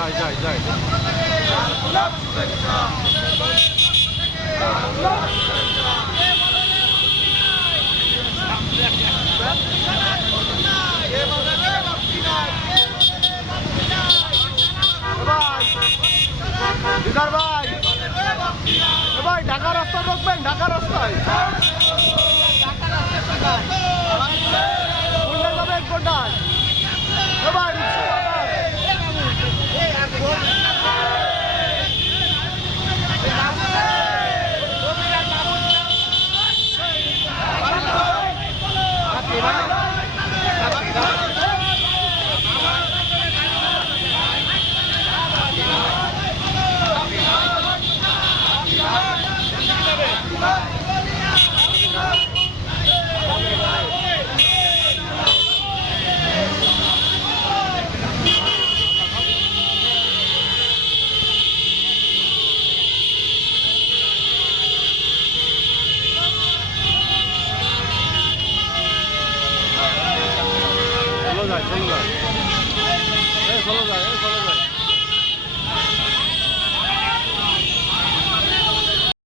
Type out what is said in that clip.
যাই যাই দিদার ভাই, ভাই ঢাকা রাস্তায় ঢুকবেন, ঢাকা রাস্তায় কোনটা যাবেন কোনটায় ভাই? চলো যায়